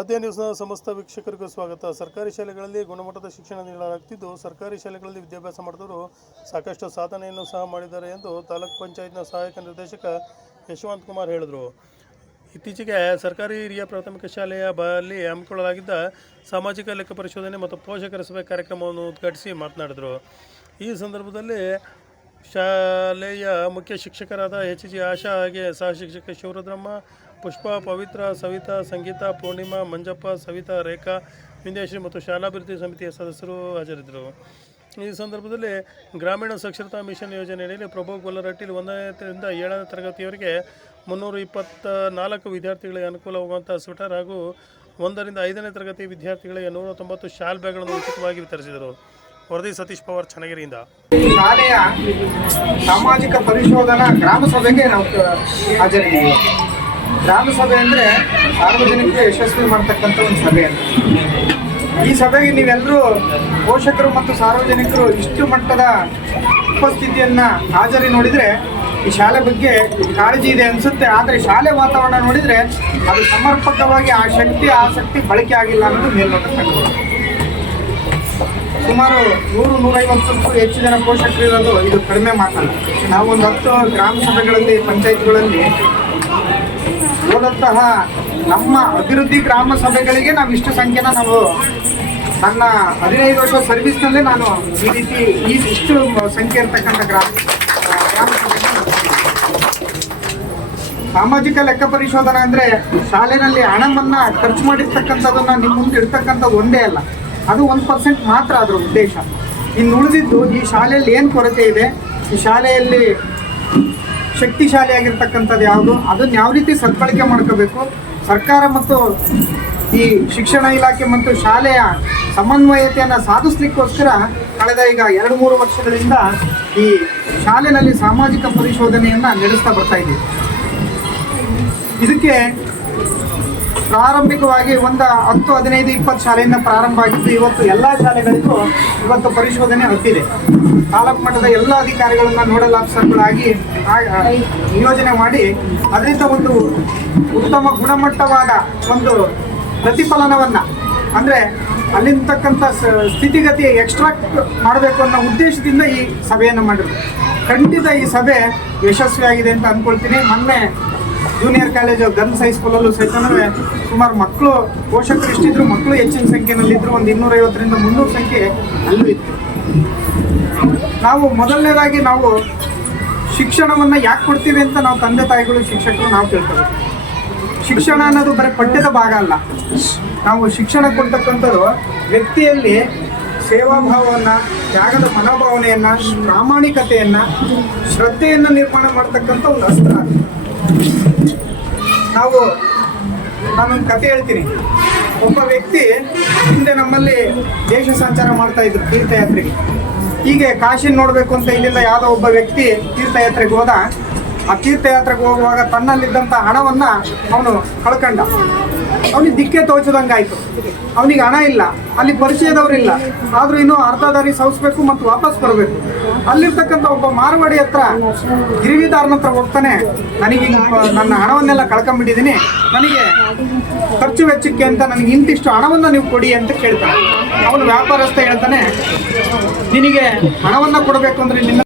ಆದ್ಯ ನ್ಯೂಸ್ನ ಸಮಸ್ತ ವೀಕ್ಷಕರಿಗೂ ಸ್ವಾಗತ. ಸರ್ಕಾರಿ ಶಾಲೆಗಳಲ್ಲಿ ಗುಣಮಟ್ಟದ ಶಿಕ್ಷಣ ನೀಡಲಾಗುತ್ತಿದ್ದು ಸರ್ಕಾರಿ ಶಾಲೆಗಳಲ್ಲಿ ವಿದ್ಯಾಭ್ಯಾಸ ಮಾಡಿದವರು ಸಾಕಷ್ಟು ಸಾಧನೆಯನ್ನು ಸಹ ಮಾಡಿದ್ದಾರೆ ಎಂದು ತಾಲೂಕ್ ಪಂಚಾಯತ್ನ ಸಹಾಯಕ ನಿರ್ದೇಶಕ ಯಶವಂತ್ ಕುಮಾರ್ ಹೇಳಿದರು. ಇತ್ತೀಚೆಗೆ ಸರ್ಕಾರಿ ಹಿರಿಯ ಪ್ರಾಥಮಿಕ ಶಾಲೆಯ ಬಳಿ ಹಮ್ಮಿಕೊಳ್ಳಲಾಗಿದ್ದ ಸಾಮಾಜಿಕ ಲೆಕ್ಕ ಪರಿಶೋಧನೆ ಮತ್ತು ಪೋಷಕರ ಸಭೆ ಕಾರ್ಯಕ್ರಮವನ್ನು ಉದ್ಘಾಟಿಸಿ ಮಾತನಾಡಿದರು. ಈ ಸಂದರ್ಭದಲ್ಲಿ ಶಾಲೆಯ ಮುಖ್ಯ ಶಿಕ್ಷಕರಾದ ಎಚ್ ಜಿ ಆಶಾ ಹಾಗೆ ಸಹ ಶಿಕ್ಷಕ ಶಿವರುದ್ರಮ್ಮ ಪುಷ್ಪ, ಪವಿತ್ರ ಸವಿತಾ, ಸಂಗೀತ, ಪೂರ್ಣಿಮಾ, ಮಂಜಪ್ಪ, ಸವಿತಾ, ರೇಖಾ ವಿಂದೇಶ್ವರಿ ಮತ್ತು ಶಾಲಾಭಿವೃದ್ಧಿ ಸಮಿತಿಯ ಸದಸ್ಯರು ಹಾಜರಿದ್ದರು. ಈ ಸಂದರ್ಭದಲ್ಲಿ ಗ್ರಾಮೀಣ ಸಾಕ್ಷರತಾ ಮಿಷನ್ ಯೋಜನೆಯಲ್ಲಿ ಪ್ರಭು ಗೊಲ್ಲರಟ್ಟಿಲಿ ಒಂದನೇದಿಂದ ಏಳನೇ ತರಗತಿಯವರೆಗೆ ಮುನ್ನೂರ ಇಪ್ಪತ್ತ ನಾಲ್ಕು ವಿದ್ಯಾರ್ಥಿಗಳಿಗೆ ಅನುಕೂಲವಾಗುವಂಥ ಸ್ವೆಟರ್ ಹಾಗೂ ಒಂದರಿಂದ ಐದನೇ ತರಗತಿ ವಿದ್ಯಾರ್ಥಿಗಳಿಗೆ ನೂರ ತೊಂಬತ್ತು ಶಾಲ್ ಬ್ಯಾಗ್ಗಳನ್ನು ಉಚಿತವಾಗಿ ವಿತರಿಸಿದರು. ವರದಿ ಸತೀಶ್ ಪವಾರ್, ಚನ್ನಗಿರಿಯಿಂದ. ಶಾಲೆಯ ಸಾಮಾಜಿಕ ಪರಿಶೋಧನಾ ಗ್ರಾಮ ಸಭೆಗೆ ನಾವು ಹಾಜರಿದ್ದೀವಿ. ಗ್ರಾಮ ಸಭೆ ಅಂದರೆ ಸಾರ್ವಜನಿಕರು ಯಶಸ್ವಿ ಮಾಡ್ತಕ್ಕಂಥ ಒಂದು ಸಭೆ ಅಂತ ಈ ಸಭೆಗೆ ನೀವೆಲ್ಲರೂ ಪೋಷಕರು ಮತ್ತು ಸಾರ್ವಜನಿಕರು ಇಷ್ಟು ಮಟ್ಟದ ಉಪಸ್ಥಿತಿಯನ್ನು ಹಾಜರಿ ನೋಡಿದರೆ ಈ ಶಾಲೆ ಬಗ್ಗೆ ಕಾಳಜಿ ಇದೆ ಅನಿಸುತ್ತೆ. ಆದರೆ ಶಾಲೆ ವಾತಾವರಣ ನೋಡಿದರೆ ಅದು ಸಮರ್ಪಕವಾಗಿ ಆ ಶಕ್ತಿ ಆಸಕ್ತಿ ಬಳಕೆ ಆಗಿಲ್ಲ ಅನ್ನೋದು ಮೇಲ್ನೋಟಕ್ಕೆ. ಸುಮಾರು ನೂರು, ನೂರೈವತ್ತಕ್ಕೂ ಹೆಚ್ಚು ಜನ ಪೋಷಕರು ಇರೋದು ಇದು ಕಡಿಮೆ ಮಾತಲ್ಲ. ನಾವು ಒಂದು ಹತ್ತು ಗ್ರಾಮ ಸಭೆಗಳಲ್ಲಿ ಪಂಚಾಯತ್ಗಳಲ್ಲಿ ಹೋದಂತಹ ನಮ್ಮ ಅಭಿವೃದ್ಧಿ ಗ್ರಾಮ ಸಭೆಗಳಿಗೆ ನಾವು ಇಷ್ಟು ಸಂಖ್ಯೆನ ನಾವು ನನ್ನ ಹದಿನೈದು ವರ್ಷ ಸರ್ವಿಸ್ನಲ್ಲೇ ನಾನು ಈ ರೀತಿ ಈ ಇಷ್ಟು ಸಂಖ್ಯೆ ಇರ್ತಕ್ಕಂಥ ಗ್ರಾಮ ಗ್ರಾಮ ಸಾಮಾಜಿಕ ಲೆಕ್ಕ ಪರಿಶೋಧನೆ ಅಂದ್ರೆ ಶಾಲೆನಲ್ಲಿ ಹಣವನ್ನು ಖರ್ಚು ಮಾಡಿರ್ತಕ್ಕಂಥದ್ದನ್ನು ನಿಮ್ಮ ಮುಂದೆ ಇಡ್ತಕ್ಕಂಥದ್ದು ಒಂದೇ ಅಲ್ಲ, ಅದು ಒಂದು ಪರ್ಸೆಂಟ್ ಮಾತ್ರ ಅದರ ಉದ್ದೇಶ. ಇನ್ನು ಉಳಿದಿದ್ದು ಈ ಶಾಲೆಯಲ್ಲಿ ಏನು ಕೊರತೆ ಇದೆ? ಈ ಶಾಲೆಯಲ್ಲಿ ಶಕ್ತಿಶಾಲಿಯಾಗಿರ್ತಕ್ಕಂಥದ್ದು ಯಾವುದು? ಅದನ್ನು ಯಾವ ರೀತಿ ಸದ್ಬಳಕೆ ಮಾಡ್ಕೋಬೇಕು? ಸರ್ಕಾರ ಮತ್ತು ಈ ಶಿಕ್ಷಣ ಇಲಾಖೆ ಮತ್ತು ಶಾಲೆಯ ಸಮನ್ವಯತೆಯನ್ನು ಸಾಧಿಸ್ಲಿಕ್ಕೋಸ್ಕರ ಕಳೆದ ಈಗ ಎರಡು ಮೂರು ವರ್ಷಗಳಿಂದ ಈ ಶಾಲೆಯಲ್ಲಿ ಸಾಮಾಜಿಕ ಪರಿಶೋಧನೆಯನ್ನು ನಡೆಸ್ತಾ ಬರ್ತಾ ಇದೆ. ಇದಕ್ಕೆ ಪ್ರಾರಂಭಿಕವಾಗಿ ಒಂದು ಹತ್ತು ಹದಿನೈದು ಇಪ್ಪತ್ತು ಶಾಲೆಯಿಂದ ಪ್ರಾರಂಭ ಆಗಿದ್ದು ಇವತ್ತು ಎಲ್ಲ ಶಾಲೆಗಳಿಗೂ ಇವತ್ತು ಪರಿಶೋಧನೆ ಹತ್ತಿದೆ. ತಾಲೂಕು ಮಟ್ಟದ ಎಲ್ಲ ಅಧಿಕಾರಿಗಳನ್ನ ನೋಡಲ್ ಆಫೀಸರ್ಗಳಾಗಿ ನಿಯೋಜನೆ ಮಾಡಿ ಅದರಿಂದ ಒಂದು ಉತ್ತಮ ಗುಣಮಟ್ಟವಾದ ಒಂದು ಪ್ರತಿಫಲನವನ್ನು, ಅಂದರೆ ಅಲ್ಲಿರ್ತಕ್ಕಂಥ ಸ್ಥಿತಿಗತಿ ಎಕ್ಸ್ಟ್ರಾಕ್ಟ್ ಮಾಡಬೇಕು ಅನ್ನೋ ಉದ್ದೇಶದಿಂದ ಈ ಸಭೆಯನ್ನು ಮಾಡಿದ್ರು. ಖಂಡಿತ ಈ ಸಭೆ ಯಶಸ್ವಿಯಾಗಿದೆ ಅಂತ ಅಂದ್ಕೊಳ್ತೀನಿ ಮೊನ್ನೆ ಜೂನಿಯರ್ ಕಾಲೇಜು ಗರ್ಲ್ಸ್ ಹೈಸ್ಕೂಲಲ್ಲೂ ಸಹಿತ ಸುಮಾರು ಮಕ್ಕಳು, ಪೋಷಕರು ಇಷ್ಟಿದ್ರು ಮಕ್ಕಳು ಹೆಚ್ಚಿನ ಸಂಖ್ಯೆನಲ್ಲಿದ್ದರು ಒಂದು ಇನ್ನೂರೈವತ್ತರಿಂದ ಮುನ್ನೂರು ಸಂಖ್ಯೆ ಅಲ್ಲೂ ಇತ್ತು. ನಾವು ಮೊದಲನೇದಾಗಿ ನಾವು ಶಿಕ್ಷಣವನ್ನು ಯಾಕೆ ಕೊಡ್ತೀವಿ ಅಂತ ನಾವು ತಂದೆ ತಾಯಿಗಳು, ಶಿಕ್ಷಕರು ನಾವು ತಿಳ್ಕೊಬೇಕು. ಶಿಕ್ಷಣ ಅನ್ನೋದು ಬರೀ ಪಠ್ಯದ ಭಾಗ ಅಲ್ಲ. ನಾವು ಶಿಕ್ಷಣ ಕೊಡ್ತಕ್ಕಂಥದ್ದು ವ್ಯಕ್ತಿಯಲ್ಲಿ ಸೇವಾಭಾವವನ್ನು, ತ್ಯಾಗದ ಮನೋಭಾವನೆಯನ್ನು, ಪ್ರಾಮಾಣಿಕತೆಯನ್ನು, ಶ್ರದ್ಧೆಯನ್ನು ನಿರ್ಮಾಣ ಮಾಡ್ತಕ್ಕಂಥ ಒಂದು ಅಸ್ತ್ರ. ನಾವು ನಾನೊಂದು ಕತೆ ಹೇಳ್ತೀನಿ. ಒಬ್ಬ ವ್ಯಕ್ತಿ ಹಿಂದೆ ನಮ್ಮಲ್ಲಿ ದೇಶ ಸಂಚಾರ ಮಾಡ್ತಾ ಇದ್ರು ತೀರ್ಥಯಾತ್ರೆಗೆ. ಹೀಗೆ ಕಾಶಿ ನೋಡಬೇಕು ಅಂತ ಇಲ್ಲಿಂದ ಯಾವುದೋ ಒಬ್ಬ ವ್ಯಕ್ತಿ ತೀರ್ಥಯಾತ್ರೆಗೆ ಹೋದ. ಆ ತೀರ್ಥಯಾತ್ರೆಗೆ ಹೋಗುವಾಗ ತನ್ನಲ್ಲಿದ್ದಂಥ ಹಣವನ್ನ ಅವನು ಕಳ್ಕಂಡ. ಅವನಿಗೆ ದಿಕ್ಕೆ ತೋಚದಂಗಾಯ್ತು. ಅವನಿಗೆ ಹಣ ಇಲ್ಲ, ಅಲ್ಲಿ ಪರಿಚಯದವರಿಲ್ಲ. ಆದ್ರೂ ಇನ್ನೂ ಅರ್ಧ ದಾರಿ ಸವಿಸ್ಬೇಕು ಮತ್ತು ವಾಪಸ್ ಬರಬೇಕು. ಅಲ್ಲಿರ್ತಕ್ಕಂಥ ಒಬ್ಬ ಮಾರವಾಡಿ ಹತ್ರ ಗಿರಿವಿದಾರನ ಹತ್ರ ಹೋಗ್ತಾನೆ. ನನಗೆ ನನ್ನ ಹಣವನ್ನೆಲ್ಲ ಕಳ್ಕೊಂಡ್ಬಿಟ್ಟಿದ್ದೀನಿ. ನನಗೆ ಖರ್ಚು ವೆಚ್ಚಕ್ಕೆ ಅಂತ ನನಗೆ ಇಂತಿಷ್ಟು ಹಣವನ್ನು ನೀವು ಕೊಡಿ ಅಂತ ಕೇಳ್ತಾನೆ. ಅವನು ವ್ಯಾಪಾರಸ್ಥ ಹೇಳ್ತಾನೆ, ನಿನಗೆ ಹಣವನ್ನು ಕೊಡಬೇಕು ಅಂದ್ರೆ ನಿನ್ನ